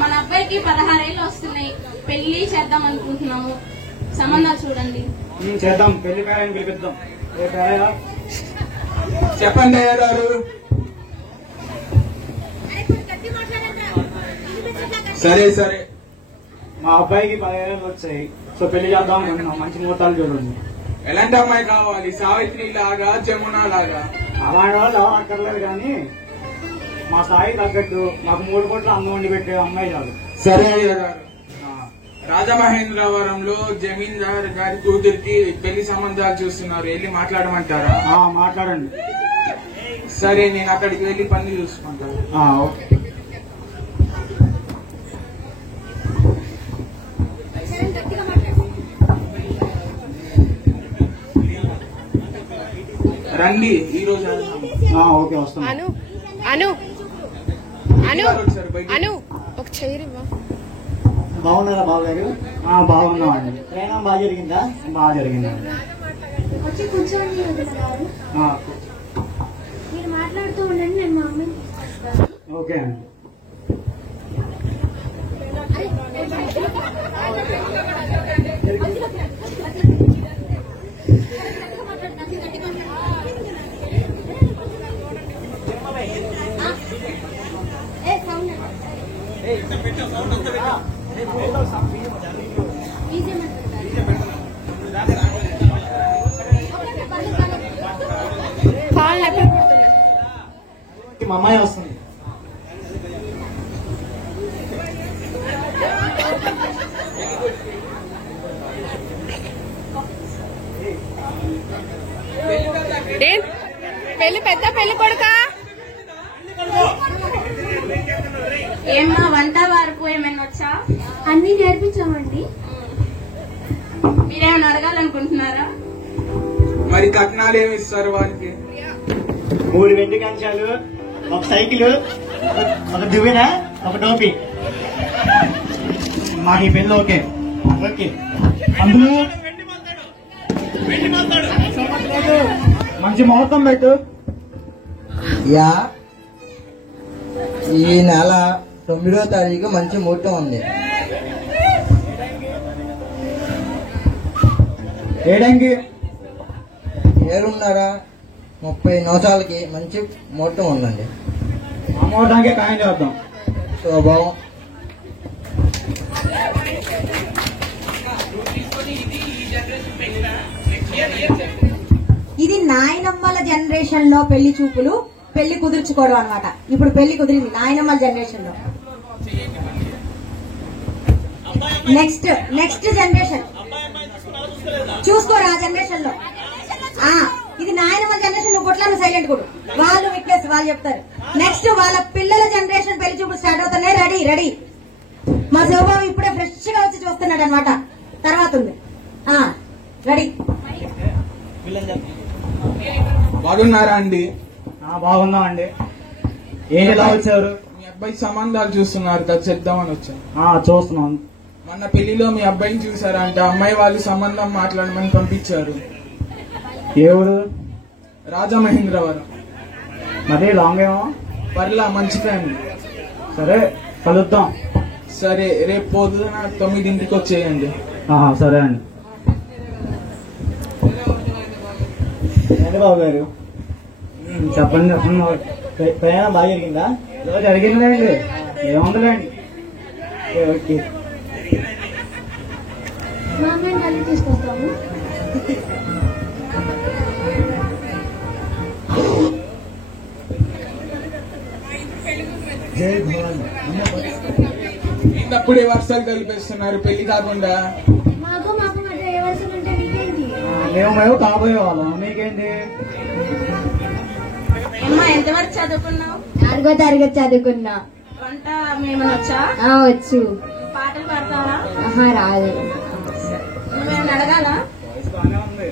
మన అబ్బాయికి 16 ఏళ్ళు వస్తున్నాయి. పెళ్లి చేద్దాం అనుకుంటున్నాము. సంబంధాలు చూడండి. చేద్దాం. పెళ్లి పేరాన్ని పిలిపిద్దాం. చెప్పండి అయ్య గారు. సరే సరే. మా అబ్బాయికి 17 ఏళ్ళు వచ్చాయి. సో పెళ్లి చేద్దాం అనుకుంటున్నాం. మంచి ముహూర్తాలు చూడండి. ఎలాంటి అమ్మాయి కావాలి? సావిత్రి లాగా, జమున లాగా? అలాంటి వాళ్ళు అక్కర్లేదు కానీ మా స్థాయి తగ్గట్టు మాకు 3 కోట్ల అన్నం వండి పెట్టే అమ్మాయి చాలు. సరే అయ్య గారు. రాజమహేంద్రవరంలో జమీందార్ గారి కూతురికి పెళ్లి సంబంధాలు చూస్తున్నారు. వెళ్ళి మాట్లాడమంటారా? మాట్లాడండి. సరే, నేను అక్కడికి వెళ్ళి పని చూసుకుంటాను. ఓకే. రండి. ఈ రోజు ఓకే వస్తాను. ఒక చైర్ బాగున్నారా బావగారు? బాగున్నామండి. ప్రయాణం బాగా జరిగిందా? బాగా జరిగిందండి. వచ్చి కూర్చోండి మీరు మాట్లాడుతూ ఉండండి. నేను మా అమ్మని ఓకే అండి. మా అమ్మాయి వస్తుంది. పెళ్లి పెద్ద పెళ్లి కొడుకా? ఏమన్నా వంట వరకు ఏమైనా వచ్చా? అన్ని నేర్పించామండి. మీరేమైనా అడగాలనుకుంటున్నారా? మరి కట్నాలు ఏమి ఇస్తారు వారికి? 3 వెండి కంచాలు, ఒక సైకిల్, ఒక దువ్వెన, ఒక టోపీ. మాకు ఈ పెళ్ళి ఓకే. ఓకే. అందులో మంచి ముహూర్తం పెట్టు. ఈ నెల 9వ తారీఖు మంచి ముహూర్తం ఉంది. ఏడంగి 7:30 నిమిషాలకి మంచి ముహూర్తం ఉందండి. ఆ ముహూర్తానికి ఖాయం చేద్దాం. శుభం. ఇది నాయనమ్మల జనరేషన్ లో పెళ్లి చూపులు, పెళ్లి కుదుర్చుకోవడం అన్నమాట. ఇప్పుడు పెళ్లి కుదిరింది నాయనమ్మల జనరేషన్ లో. నెక్స్ట్ జనరేషన్ చూసుకోరా ఆ జనరేషన్ లో. ఇది నాయనమ్మల జనరేషన్. నువ్వు కొట్లా, నువ్వు సైలెంట్ కొడు. వాళ్ళు విట్నెస్, వాళ్ళు చెప్తారు. నెక్స్ట్ వాళ్ళ పిల్లల జనరేషన్ పెళ్లి చూపులు స్టార్ట్ అవుతున్నాయి. Ready ready. మా శోభావు ఇప్పుడే ఫ్రెష్ గా వచ్చి చూస్తున్నాడు అనమాట. తర్వాత ఉంది. రెడీ. బాగున్నారా అండి? బాగున్నాం అండి. ఏం ఎలా వచ్చారు? మీ అబ్బాయి సంబంధాలు చూస్తున్నారు కదా, చెప్దామని వచ్చాను. చూస్తున్నాం. మొన్న పెళ్లిలో మీ అబ్బాయిని చూసారంట. అమ్మాయి వాళ్ళు సంబంధం మాట్లాడమని పంపించారు. ఏ ఊరు? రాజమహేంద్రవరం. మరి లాంగ్ ఏమో. పర్లా, మంచి ఫ్యామిలీ. సరే కలుద్దాం. సరే, రేపు పొద్దున 9ంటికి వచ్చేయండి. సరే అండి. బాబు గారు చెప్పండి. ప్రయాణం బాగా జరిగిందా? జరిగిందండి. ఏముందండి. ఓకే. మా అమ్మని మళ్ళీ తీసుకొస్తాము. అప్పుడే వర్షాలు కలిపేస్తున్నారు పెళ్లి కాకుండా. మాకు మధ్య ఏ వర్షం అంటే నీకేంటి? మేము కాబోయే వాళ్ళం, మీకేంటి? అమ్మా ఎంతవరకు చదువుకున్నావు? 4వ తరగతి చదువుకున్నా. వంట మేమన్నా వచ్చా? వచ్చు. పాటలు పాడతావా? రాదు. నువ్వేమన్నా అడగాలా? బాగానే ఉంది.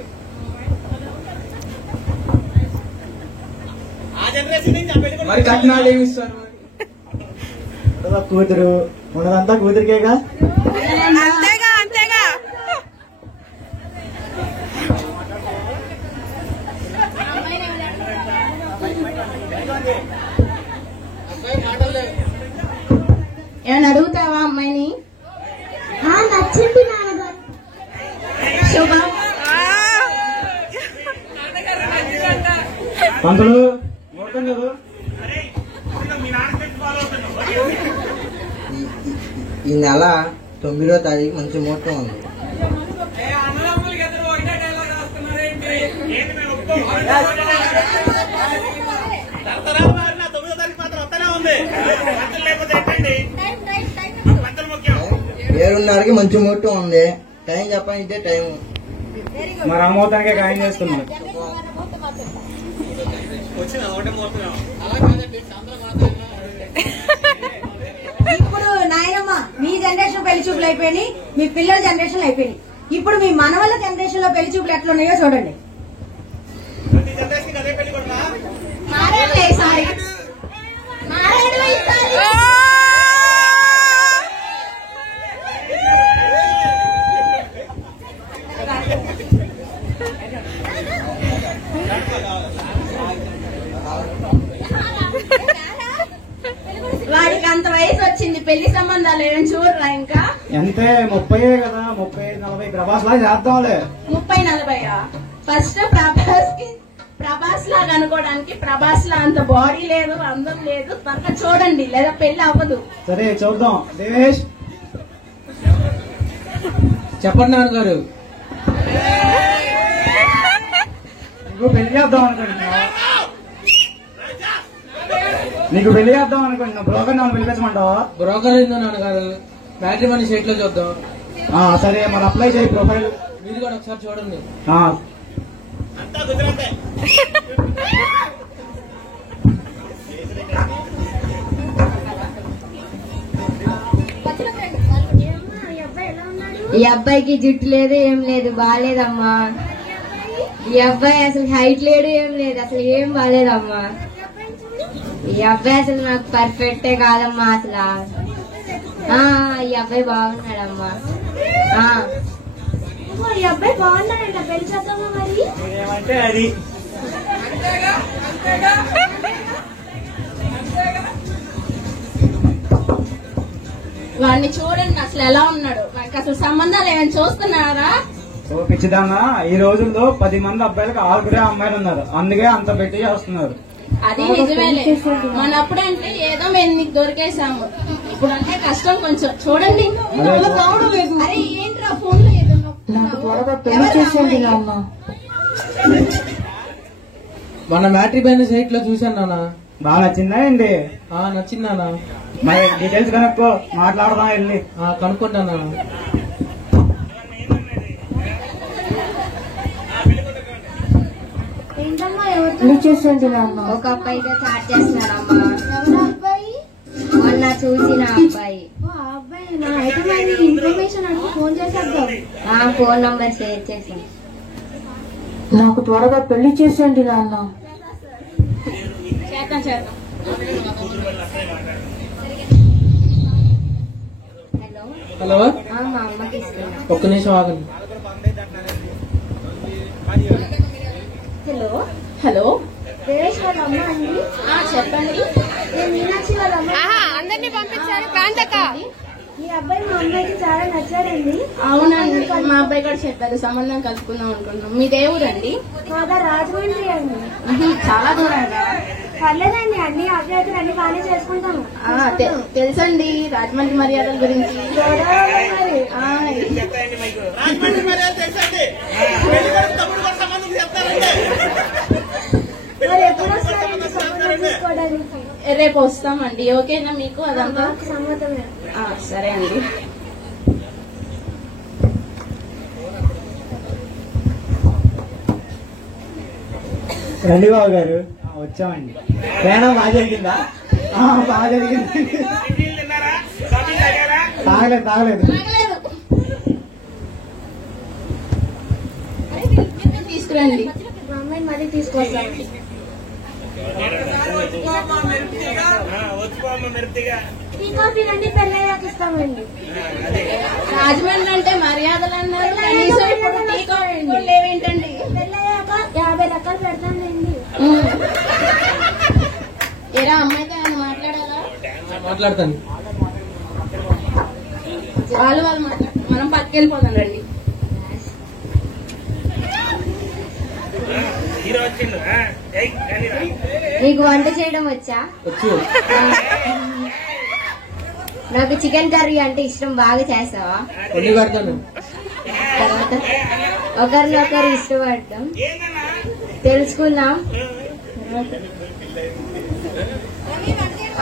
మరి కట్నాలు ఏమి ఇస్తారు? కూతురు ఉన్నదంతా కూతురికేగా. అంతేగా అంతేగా. ఏమన్నా అడుగుతావా అమ్మాయిని? నచ్చింది నాన్నగారు. శుభం. పంతులు మొత్తం కదా. ఈ నెల 9వ తారీఖు మంచి ముహూర్తం ఉంది. ఏడున్నరకి మంచి ముహూర్తం ఉంది. టైం చెప్పండి, ఇదే టైం. మరి అమ్మవుతానికే ఖాయం చేస్తున్నాం. ఇప్పుడు నాయనమ్మ మీ జనరేషన్ పెళ్లి చూపులు అయిపోయినాయి, మీ పిల్లల జనరేషన్ అయిపోయినాయి. ఇప్పుడు మీ మనవళ్ళ జనరేషన్ లో పెళ్లి చూపులు ఎట్లున్నాయో చూడండి. మారాడు ఈసారి. మారాడు ఈసారి. వాడికి అంత వయసు వచ్చింది, పెళ్లి సంబంధాలు ఏం చూడరా ఇంకా? ఎంతే 30 కదా, 35-40 ప్రభాస్ లా చేద్దాంలే. 30-40 ఫస్ట్ ప్రభాస్ లాగా అనుకోవడానికి ప్రభాస్ లా అంత బాడీ లేదు, అందం లేదు. త్వరగా చూడండి లేదా పెళ్లి అవ్వదు. సరే చూద్దాం. దేవేష్ చెప్పండి నాన్నగారు. నీకు పెళ్లి చేద్దాం అనుకుంటున్నా. బ్రోకర్ నన్ను పిలిపించమంటావా? బ్రోకర్ ఏందో నాన్నగారు, మ్యాట్రిమోనీ సైట్ లో చూద్దాం. సరే మరి అప్లై చేయి ప్రొఫైల్. మీరు కూడా ఒకసారి చూడండి. ఈ అబ్బాయికి జుట్టు లేదు, ఏం లేదు, బాగాలేదమ్మా. ఈ అబ్బాయి అసలు హైట్ లేడు, ఏం లేదు, అసలు ఏం బాగాలేదమ్మా. ఈ అబ్బాయి అసలు నాకు పర్ఫెక్టే కాదమ్మా అసలు. ఈ అబ్బాయి బాగున్నాడమ్మా. ఈ అబ్బాయి బాగున్నాడంట, పెళ్లి చేద్దామా మరి? ఏమంటే అది వాడిని చూడండి అసలు ఎలా ఉన్నాడు. వాడికి అసలు సంబంధాలు ఏమైనా చూస్తున్నారా? పిచ్చిదానా, ఈ రోజుల్లో 10 మంది అబ్బాయిలకు 6 అమ్మాయిలు ఉన్నారు. అందుకే అంత పెట్టి చేస్తున్నారు. అది నిజమేలే. మనప్పుడంటే ఏదో మేము నీకు దొరికేసాము, ఇప్పుడు అంటే కష్టం కొంచెం. చూడండి. అరే ఏంట్రా ఫోన్ లో ఏదో మన మ్యాట్రిమోనీ సైట్ లో చూసాను నాన్న. బాగా నచ్చిందా ఏంటి? నచ్చింది నాన్న. మరి డీటెయిల్స్ కనుక్కో, మాట్లాడదాం వెళ్ళి. కనుక్కుంటా నాన్న. ఏంటమ్మా ఎవరు చేస్తుంటున్నా? ఒక అబ్బాయిగా చాట్ చేస్తున్నారమ్మా. ఎవరు అబ్బాయి? మొన్న చూసిన అబ్బాయి. అబ్బాయి అయితే మరి ఇన్ఫర్మేషన్ అడిగి ఫోన్ చేసేద్దాం. ఫోన్ నంబర్ షేర్ చేసి. నాకు త్వరగా పెళ్లి చేసేయండి నాన్న. చేద్దాం. హలో, మా అమ్మకి ఇస్తున్నా. ఒక్క నిమిషం ఆగండి. హలో దేవేష్ వాళ్ళ అమ్మ అండి. చెప్పండి. నేను మీనాక్షి వాళ్ళ అమ్మ. అందరినీ పంపించారు ప్రాంతక. ఈ అబ్బాయి మా అమ్మాయికి చాలా నచ్చాడండి. అవునండి, మా అబ్బాయి కూడా చెప్పారు, సంబంధం కలుపుకుందాం అనుకుంటున్నాం. మీ దేవురండి? మాదా రాజమండ్రి అండి. చాలా దూరంగా. పర్లేదండి, అన్ని అభ్యర్థులు అన్ని బాగానే చేసుకుంటాము. తెలుసండి రాజమండ్రి మర్యాదల గురించి. మరి ఎప్పుడు వస్తారండి సంబంధం తీసుకోవడానికి? రేపు వస్తామండి. ఓకేనా మీకు? అదంతా సమ్మతమే. సరే అండి. రండి బాబు గారు. వచ్చామండి. ప్రయాణం బాగా జరిగిందా? బాగా జరిగింది. తాగలేదు. తీసుకురండి. మా అమ్మాయిని మళ్ళీ తీసుకొస్తామండి. టీ కాఫీ రండి, పెళ్ళయ్యాక ఇస్తామండి. రాజమండ్రి అంటే మర్యాదలు అన్నారు, కనీసం ఇప్పుడు టీ కాఫీ కూడా లేవేంటండి? పెళ్ళయ్యాక 50 రకాలు పెడతానండి. ఏరా అమ్మాయితో ఆయన మాట్లాడాలా? మాట్లాడతాను. వాళ్ళు మనం పట్టుకెళ్ళిపోతాం రండి. నీకు వంట చేయడం వచ్చా? వచ్చు. నాకు చికెన్ కర్రీ అంటే ఇష్టం, బాగా చేస్తావా? వండి పెడతాను. తర్వాత ఒకరినొకరు ఇష్టపడటం తెలుసుకుందాం.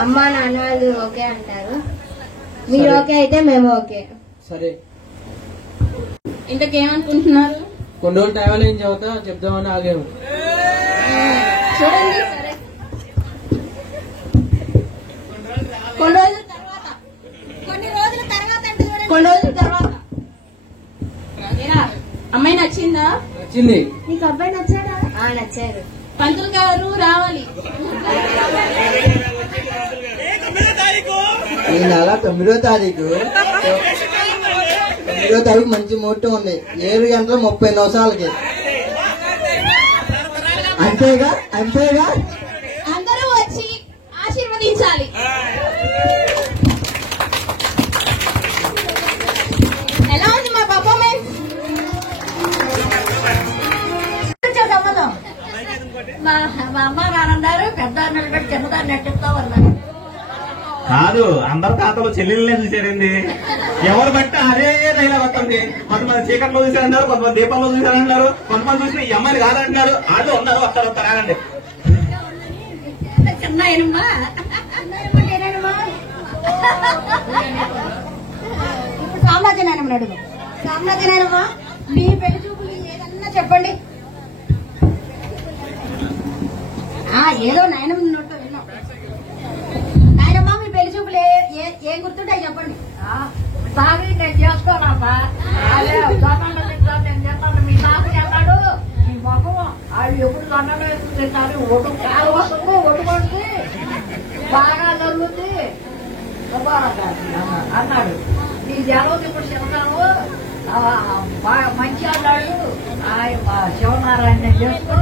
అమ్మా నాన్న వాళ్ళు ఓకే అంటారు, మీరు ఓకే అయితే మేము ఓకే. సరే. ఇంతకేమనుకుంటున్నారు? కొన్ని రోజులు ట్రావెల్ అయిన తర్వాత చెప్దామని ఆగాము. చూడండి. సరే, కొన్ని రోజుల తర్వాత ఏరా, అమ్మాయి నచ్చిందా? నచ్చింది. నీకు అబ్బాయి నచ్చాడా? నచ్చారు. పంతులు గారు రావాలి. ఈ నెల 9వ తారీఖు మంచి ముహూర్తం ఉంది. 7 గంటల 30 నిమిషాలకి. అంతేగా? అందరూ వచ్చి ఆశీర్వదించాలి. ఎలా ఉంది మా పర్ఫార్మెన్స్? మా అమ్మ నాన్నన్నారు పెద్ద నిలబెట్టి చిన్నదాన్ని నెట్టిస్తామన్నారు. కాదు, అందరు ఖాతాలో చెల్లెళ్ళనే చూసారండి. ఎవరు బట్టి అదే డైలాగ్ వస్తుంది. కొంతమంది చీకట్లో చూసారన్నారు, కొంతమంది దీపంలో చూసారన్నారు, కొంతమంది చూసిన ఈ అమ్మాయిని కాదంటున్నారు. వాళ్ళు ఉన్నారు, వస్తారండి. చిన్నాయనమ్మా ఇప్పుడు సామ్రాజ్యనాయనమ్మని అడుగు. సామ్రాజ్యనాయనమ్మ, మీ పెళ్లి చూపులు ఏదన్నా చెప్పండి. ఏదో నాయనమ్మ నోట్లో విన్నాం. నాయనమ్మ, మీ పెళ్లి చూపులు ఏం గుర్తుంటాయి చెప్పండి. సాగు నేను చేసుకోనమ్మా, అదే దొంగలు తింటాను, నేను చెప్తాను. మీ సాగు చేస్తాడు, మీ మొహం వాళ్ళు ఎప్పుడు దొంగలు వేసుకుని తింటారు. ఒడ్డు కాలు వస్తుంది, ఒడ్డు పడుతుంది, బాగా జరుగుతుంది అన్నాడు. నీ జలవతి ఇప్పుడు చెప్తాను, బాగా మంచి అన్నాడు. శివనారాయణ నేను చేసుకో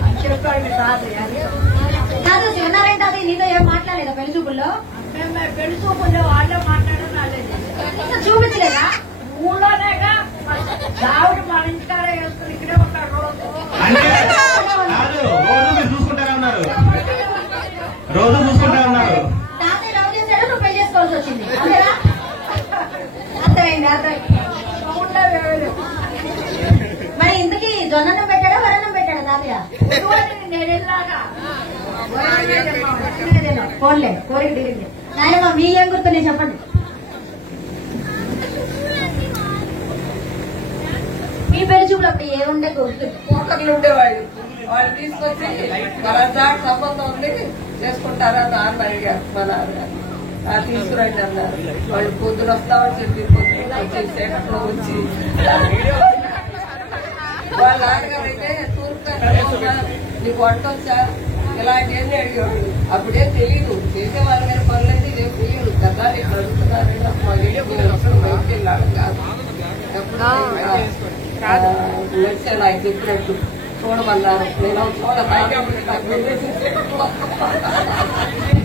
అని చెప్పాడు మీ తాత. కాదు శివనారాయణ తాత నీతో ఏం మాట్లాడలేదా పెళ్లి చూపుల్లో? మేము పెళ్లి చూపుల్లో వాళ్ళే మాట్లాడారు, చూపించలేదా? ఊళ్ళోనేగా దావుడు మన ఇంటికాడే వేసుకుని ఇక్కడే ఉంటాడు రోజు. రోజు చూసుకుంటా ఉన్నారు. తాతయ్య లవ్ చేశాడు, నువ్వు పెళ్లి చేసుకోవాల్సి వచ్చింది. అర్థమైంది. మరి ఇంతకీ జొన్నన్నం పెట్టాడా వరన్నం పెట్టాడా తాతయ్య? నేనేలాగా ఫోన్లే కోరిక తిరిగింది. నాయనమ్మ, మీకేం గుర్తున్నాయి చెప్పండి. మీ పెళ్లి చూపులు అప్పుడు ఏముండే గుర్తు? ఒకళ్ళు ఉండేవాళ్ళు, వాళ్ళు తీసుకొచ్చి దాటి సంబంధం ఉంది చేసుకుంటారా అని అడిగారు మా నాన్నగారు. తీసుకురండి అన్నారు. వాళ్ళు పొద్దున వస్తామని చెప్పి పొద్దున వచ్చేసేటప్పుడు వచ్చి వాళ్ళ నాన్నగారు అయితే తూర్పు నీకు వంట వచ్చా ఇలాంటివన్నీ అడిగాడు. అప్పుడే తెలియదు, చేసే వాళ్ళ మీద పనులైతే ఏం తెలియదు కదా. ఇక్కడ అడుగుతున్నారంటే బయటికి వెళ్ళాడు కాదు. మెడిసిన్ ఆయన చెప్పినట్టు చూడమన్నారు. నేను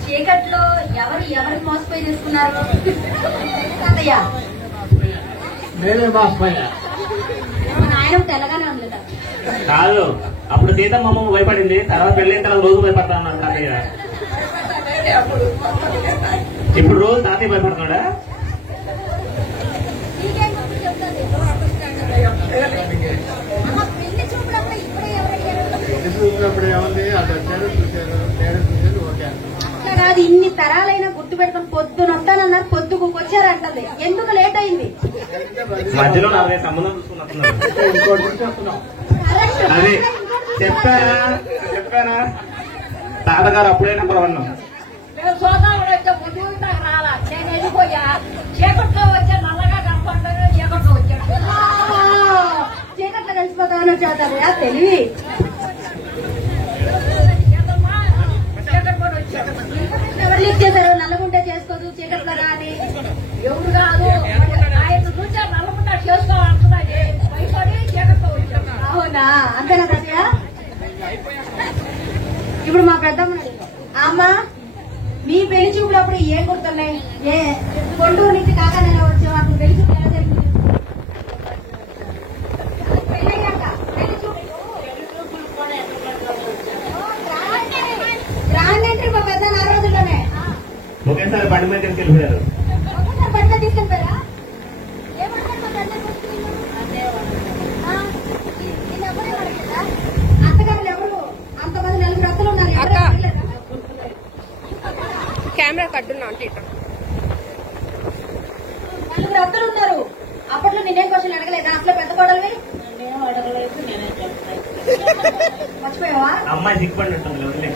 చీకట్లో ఎవరికి మోసపోయి చేసుకున్నారు తాతయ్య? నేనే బాస్పోయా. మా నాయన తెల్లగానే ఉంది కదా. కాదు, అప్పుడు సీతమ్మ భయపడింది, తర్వాత పెళ్ళైన తర్వాత రోజు భయపడతా ఉన్నారు తాతయ్య. ఇప్పుడు రోజు తాతయ్య భయపడుతున్నాడా? కాదు, ఇన్ని తరాలైనా గుర్తు పెట్టుకుని పొద్దున వస్తానన్నారు, పొద్దుకు వచ్చారంటది. ఎందుకు లేట్ అయింది? మధ్యలో నాలుగైదు సంబంధం చూసుకున్నట్టున్నారు. అదే చెప్పారా చెప్పానా తాతగారు అప్పుడే నెంబర్ 1. మేము సోదాలు వచ్చే ముందు నాకు రాలా, నేను వెళ్ళిపోయా. చీకట్లో వచ్చే నల్లగా కనపడ్డా, చీకట్లో వచ్చాడు. చీకట్లో కలిసిపోతామని వచ్చేస్తారు తెలివి. ఎవరు లీక్ చేశారు? నల్లగుంటే చేసుకోదు చీకట్లో రాని. ఎవరు కాదు, ఆయన చూసా నల్లకుండా చేసుకోవాలంటున్నా, భయపడి చీకట్లో వచ్చాడు. అవునా? అంతేనా తాతయ్య? ఇప్పుడు మా పెద్దమ్మ అమ్మ, మీ పెళ్లి చూపులప్పుడు ఏం గుర్తున్నాయి? కొండూరు నుంచి కాకానెలా వచ్చావు? అప్పుడు పెళ్లి చూపులు ఎలా జరిగింది? పెళ్ళయ్యాక పెళ్లి చూపులు గ్రాండ్ ఎంట్రీ మా పెద్ద ఆ రోజుల్లోనే. ఒకేసారి బండి మీద తీసుకెళ్ళిపోయారు. ఒకసారి బండి తీసుకెళ్తారా? అత్తగారు ఎవరు? అంతమంది 4 అత్తలు ఉన్నారు. కెమెరా కట్టున్నా అంటే 4 అత్తలు ఉన్నారు. అప్పట్లో నేనేం క్వశ్చన్ అడగలేదా? అసలు పెద్ద కోడలివి నేనేం అడగలేదు, నేనే చెప్తాను. మర్చిపోయావా? అమ్మాయి సిగ్గుపడి ఉంటుంది.